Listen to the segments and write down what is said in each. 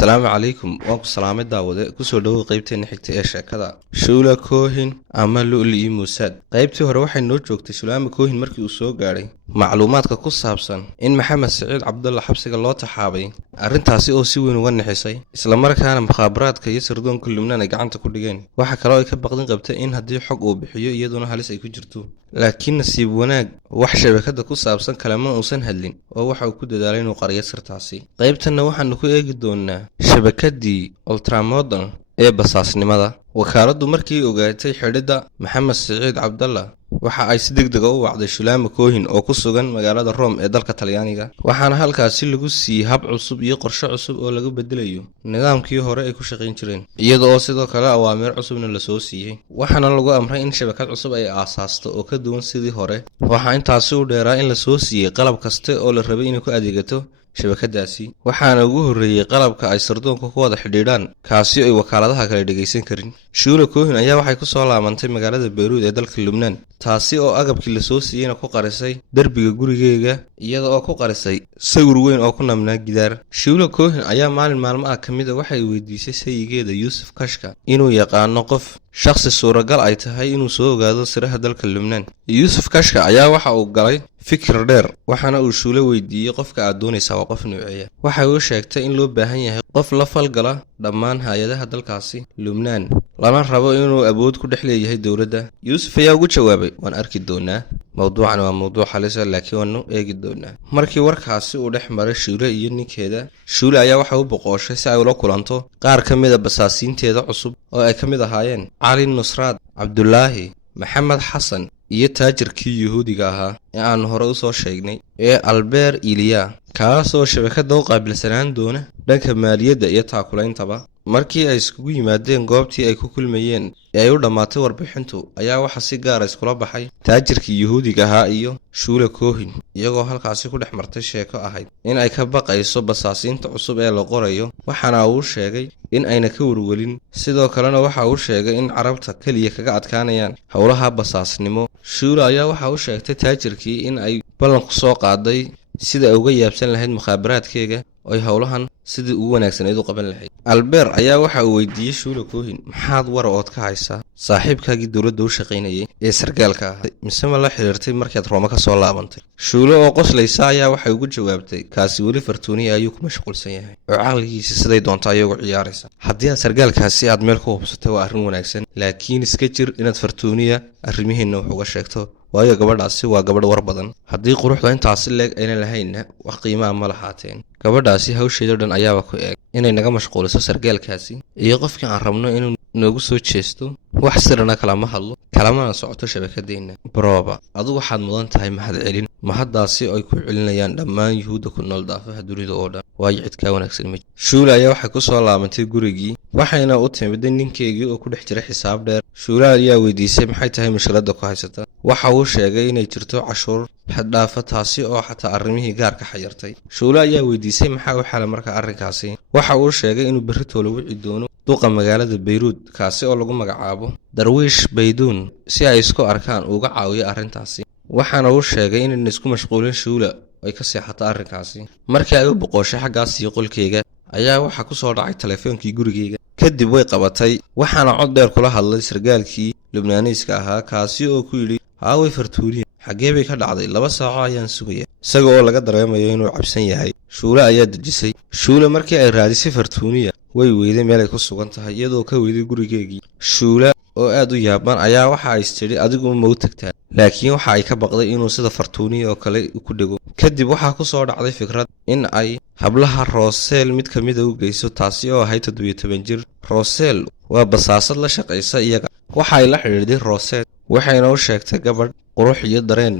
السلام عليكم وانكو سلامة داودة كسو دو قيبتين حكتي ايشا كذا شولا كوهن اما لؤلؤي موساد قيبتي هروحي نو joogtay شولا كوهن markii uu soo gaaray macluumaadka ku saabsan in Maxamed Saciid Cabdulla xabsiga loo taxaabay arrintaasi oo si weyn uga nixisay isla markaana mukhaabaraadka iyo sirdoonka Lumnaan ay gacanta ku dhigeen waxa kale oo ay ka baqdin qabtay in haddii xog uu bixiyo iyaduna halis ay ku jirto laakiin nasiib wanaag wax shabakada ku saabsan kalama uusan hadlin oo waxa uu ku dadaalay inuu qariyo sirtaasi qaybtana waxaanu ku eegi doonaa shabakadii ultramodern ee basaasnimada wakaaladdu markii ogaatay xidhida Maxamed Saciid Cabdulla waxa ay si degdeg ah u wacday Shulaama Koohin oo ku sugan magaalada Rome ee dalka Talyaaniga waxaana halkaasi lagu siiyay hab cusub iyo qorshe cusub oo lagu bedelayo nidaamkii hore ay ku shaqeyn jireen iyadoo sidoo kale awaamiir cusubna la soo siiyay waxaana lagu amray in shabakad cusub ay aasaasto oo ka duwan sidii hore waxa intaasi u dheeraa in la soo siiyay qalab kasta oo la rabay inay ku adeegato shabakadaasi waxaana ugu horeeyay qalabka ay sirdoonka ku wada xidhiidhaan kaasi ay wakaaladaha kale dhageysan karin Shula Koohin ayaa waxay ku soo laabantay magaalada Beirut ee dalka Lumnaan taasi oo agabkii la soo siiyayna ku qarisay darbiga gurigeega iyada oo ku qarisay sawir weyn oo ku namnaa gidaar Shula Koohin ayaa maalmaha kamid ah waxay weydiisay sayigeeda Yusuf Kashka inuu yaqaano qof shakhsi suuragal ay tahay inuu soo ogaado siraha dalka Lumnaan Yusuf Kashka ayaa waxa uu galay fikir dheer waxaana uu Shula weydiiyay qofka aad doonaysaa waa qof nuuciya waxa uu sheegtay in loo baahan yahay qof la falgala dhammaan hay'adaha dalkaasi Lumnaan lana rabo inuu awood ku dhex leeyahay dawladda Yusuf ayaa ugu jawaabay waan arki doonaa mawduucan waa mawduuc halis ah laakiin waanu eegi doonaa markii warkaasi uu dhex maray Shula iyo ninkeeda Shula ayaa waxa uu boqoshay si ay ula kulanto qaar ka mid ah basaasiinteeda cusub oo ay ka mid ahaayeen Ali Nusrat Abdullahi Maxamed Xasan iyo taajirkii Yahuudiga ahaa ee aan hore u soo sheegnay ee Albert Iliya kaasoo shabakada u qaabilsanaan doona dhanka maaliyadda iyo taakulaynta markii ay iskugu yimaadeen goobtii ay ku kulmayeen ee ay u dhamaatay warbixintu ayaa waxa si gaar ah iskula baxay taajirkii Yahuudiga ahaa iyo Shula Koohin iyagoo halkaasi ku dhex martay sheeko ahayd in ay ka baqayso basaasiinta cusub ee la qorayo waxaana uu sheegay in ayna ka warwalin sidoo kalena waxa uu sheegay in carabta kaliya kaga adkaanayaan howlaha basaasnimo Shula ayaa waxa uu sheegtay taajirkii in ay ballan ku soo qaaday sida ay uga yaabsan lahayd mukhaabaraadkeega oo ay howlahan sidii ugu wanaagsaneed u qaban lahayd Albert ayaa waxa uu weydiiyay Shula Koohin maxaad war ood ka haysaa saaxiibkaagii dawladda u shaqeynayay ee sargaalka ah mise ma la xiriirtay markaad Rome ka soo laabantay Shula oo qoslaysa ayaa waxay ugu jawaabtay kaasi weli fartuuniya ayuu ku mashquulsan yahay oo caqligiisa siday doonto ayagu ciyaaraysa haddii aad sargaalkaasi aad meel ku hubsatay waa arrin wanaagsan laakiin iska jir inaad fartuuniya arrimihiina wax uga sheegto waayo gabadhaasi waa gabadh war badan haddii quruxda intaasi leeg ayna lahayna wax qiimaha ma lahaateen gabadhaasi hawsheeda dhan ayaaba ku eeg inay naga mashquuliso sargaalkaasi iyo qofkii aan rabno inuu noogu soo jeesto wax sirna kalama hadlo kalamana socoto shabakadeena broba adigu waxaad mudan tahay mahad celin mahadaasi ay ku celinayaan dhammaan yuhuudda ku nool daafaha dunida oo dhan waayo cid ka wanaagsan ma Shula ayaa waxay ku soo laabantay gurigii waxayna u timid ninkeegii oo ku dhex jira xisaab dheer Shula ayaa weydiisay maxay tahay mushkiladda ku haysata waxa uu sheegay inay jirto cashuur xad dhaafa taasi oo xataa arrimihii gaarka xayirtay Shula ayaa weydiisay maxaa u xalay marka arrinkaasi waxa uu sheegay inuu berri toolo wici doono duqa magaalada Beirut kaasi oo lagu magacaabo Darwish Baydoun si ay isku arkaan uga caawiyo arrintaasi waxaana uu sheegay in isku mashquulin Shula ay ka seexato arrinkaasi markii ay u boqoshay xaggaas iyo qolkeega ayaa waxa ku soo dhacay taleefankii gurigeega kadib way qabatay waxaana cod dheer kula hadlay sargaalkii Lubnaaniiska ahaa kaasi oo ku yiri haaway fartuuniya xagee bay ka dhacday 2 saaco ayaan sugaya isaga oo laga dareemayo inuu cabsan yahay Shula ayaa dejisay Shula markii ay raadisay fartuuniya way weyday meel ay ku sugan tahay iyadoo ka weyday gurigeegii Shula oo aad u yaaban ayaa waxa ay istiri adigu ma u tagtaa laakiin waxa ay ka baqday inuu sida fartuuniya oo kale ku dhago kadib waxa ku soo dhacday fikrad in ay hablaha Rosel mid kamid ah u geyso taasi oo ahayd 17 jir Rosel waa basaasad la shaqeysa iyaga waxa ay la xiriirday Rosel waxayna u sheegtay gabadh qurux iyo dareen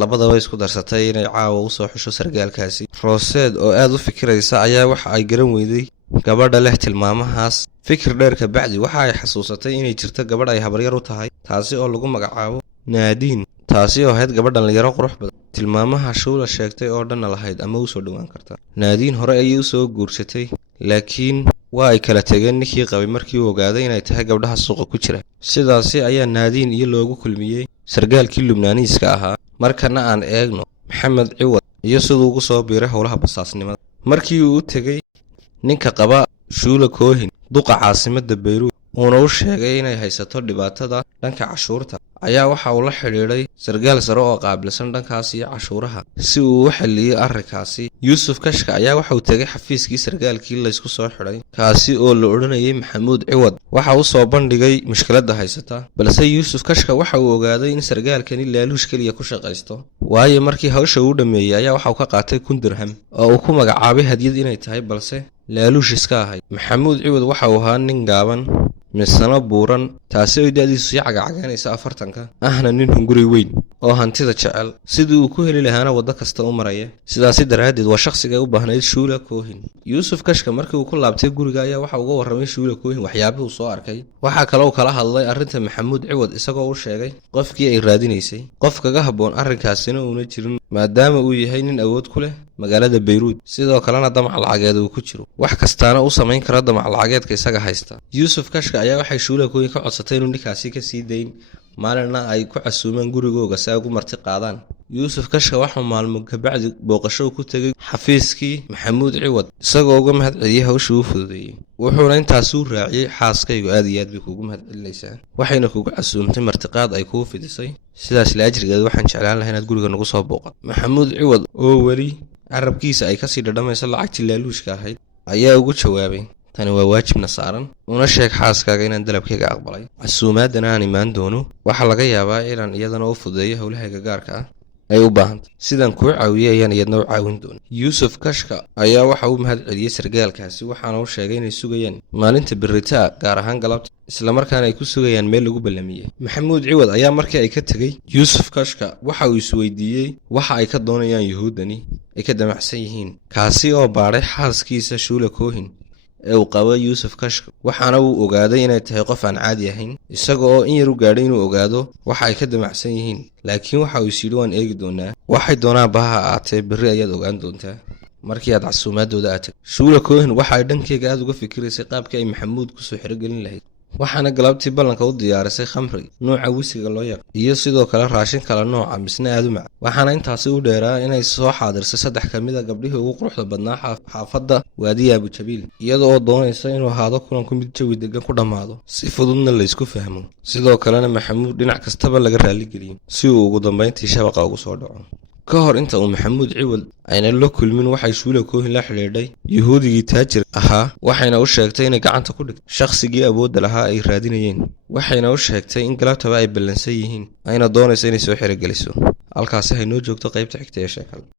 labadaba isku darsatay inay caawa u soo xusho sargaalkaasi Rosel oo aad u fikiraysa ayaa waxa ay garan weyday gabadha leh tilmaamahaas fikir dheer ka bacdi waxa ay xasuusatay inay jirto gabadh ay habaryar u tahay taasi oo lagu magacaabo Naadin taasi oo ahayd gabadh dhalinyaro qurux badan tilmaamaha Shula sheegtay oo dhan lahayd ama u soo dhawaan karta Naadin hore ayay u soo guursatay laakiin waa ay kala tageen ninkii qabay markii uu ogaaday inay tahay gabdhaha suuqa ku jira sidaasi ayaa Naadin iyo loogu kulmiyay sargaalkii Lubnaaniiska ahaa markana aan eegno Maxamed Ciwad iyo sidoo ugu soo biiray howlaha basaasnimada markii uu tagay ninka qaba shuula cohen duqa caasimadda Beirut uuna u sheegay inay haysato dhibaatada dhanka cashuurta ayaa waxa uu la xidhiidhay sargaal sare oo qaabilsan dhankaas iyo cashuuraha si uu u xalliyo arrinkaasi. Yuusuf Kashka ayaa waxa uu tegay xafiiskii sargaalkii la isku soo xidhay kaasi oo la odhanayay Maxamuud Ciwad. waxa uu soo bandhigay mushkiladda haysata, balse Yuusuf Kashka waxa uu ogaaday in sargaalkani laaluush kaliya ku shaqaysto, waayo markii hawsha uu dhameeyay ayaa waxa uu ka qaatay 1000 dirham oo uu ku magacaabay hadiyad inay tahay balse laaluush iska ahayd. Maxamuud Ciwad waxa uu ahaa nin gaaban misana buuran, taasi oo da'diisu si cagacagaynaysa 40-ka ahna nin hunguri weyn oo hantida jecel sidii uu ku heli lahaana waddo kasta u maraya. sidaas daraadeed waa shakhsiga u baahnayd Shuula Cohen. Yuusuf Kashka markii uu ku laabtay guriga ayaa waxa uu uga warramay Shuula Cohen waxyaabihii uu soo arkay. waxa kale oo kala hadlay arrinta Maxamuud Ciwad isagoo u sheegay qofkii ay raadinaysay qof kaga habboon arrinkaasina uuna jirin maadaama uu yahay nin awood ku leh magaalada Beirut, sidoo kalena damac lacageed uu ku jiro wax kastaana uu samayn karo damac lacageedka isaga haysta. Yuusuf Kashka ayaa waxay Shuula Cohen ka codsatay inuu ninkaasi ka sii dayn maalina ay ku casuumaan gurigooga si ay ugu marti qaadaan. Yuusuf Kashka waxa maalmo ka bacdi booqasho ku tagay xafiiskii Maxamuud Ciwad isagoo uga mahadceliyay hawsha uu fududeeyay, wuxuuna intaas u raaciyay xaaskaygu aad iyo aad bay kugu mahadcelinaysaa, waxayna kugu casuumtay martiqaad ay kuu fidisay, sidaas la ajrigeed waxaan jeclaan lahaa inaad guriga nagu soo booqato. Maxamuud Ciwad oo weli carabkiisa ay kasii dhadhamayso lacagtii laaluushka ahayd ayaa ugu jawaabay, tani waa waajibna saaran, una sheeg xaaskaaga inaan dalabkayga aqbalay, casuumaadana aan imaan doono, waxaa laga yaabaa inaan iyadana u fududeeyo howlahayga gaarka ah ay u baahantay, sidaan kuu caawiyey ayaan iyadna u caawin doona. Yuusuf Kashka ayaa waxa uu mahadceliyey sargaalkaasi, waxaana uu sheegay inay sugayaan maalinta beritaa gaar ahaan galabta, islamarkaana ay ku sugayaan meel lagu ballamiyey. Maxamuud Ciwad ayaa markii ay ka tegey Yuusuf Kashka waxa uu isweydiiyey waxa ay ka doonayaan yuhuuddani ay ka damacsan yihiin, kaasi oo baadhay xaaskiisa Shuula Cohen ee uu qabo Yuusuf Kashka, waxaana uu ogaaday inay tahay qof aan caadi ahayn, isaga oo in yar u gaadhay inuu ogaado waxa ay ka damacsan yihiin, laakiin waxa uu yidhi waan eegi doonaa, waxay doonaan baha aatee berri ayaad ogaan doontaa markii aad casuumaadooda aad tagto. Shuula Cohen waxa ay dhankeyga aad uga fikiraysay qaabkii ay Maxamuud ku soo xirogelin lahayd, waxaana galabtii ballanka u diyaarisay khamri nooca wisiga loo yaqaan iyo sidoo kale raashin kala nooca misna aad u macaan, waxaana intaasi u dheeraa inay soo xaadirsay 3 ka mid a gabdhihii ugu quruxda badnaa xaafadda Waadiya Abu Jabiil, iyada oo doonaysa inuu ahaado kulanku mid jawi degan ku dhammaado si fududna la isku fahmo, sidoo kalena Maxamuud dhinac kastaba laga raaligeliyo si uu ugu dambeyntii shabaqa ugu soo dhaco. ka hor inta uu Maxamuud Ciwad ayna la kulmin waxay Shuula Cohen la xidhiidhay yuhuudigii taajir ahaa, waxayna u sheegtay inay gacanta ku dhigto shakhsigii awoodda lahaa ay raadinayeen, waxayna u sheegtay in galabtaba ay ballansan yihiin ayna doonayso inay soo xirogeliso. halkaasi hay noo joogto qaybta xigta ee sheekada.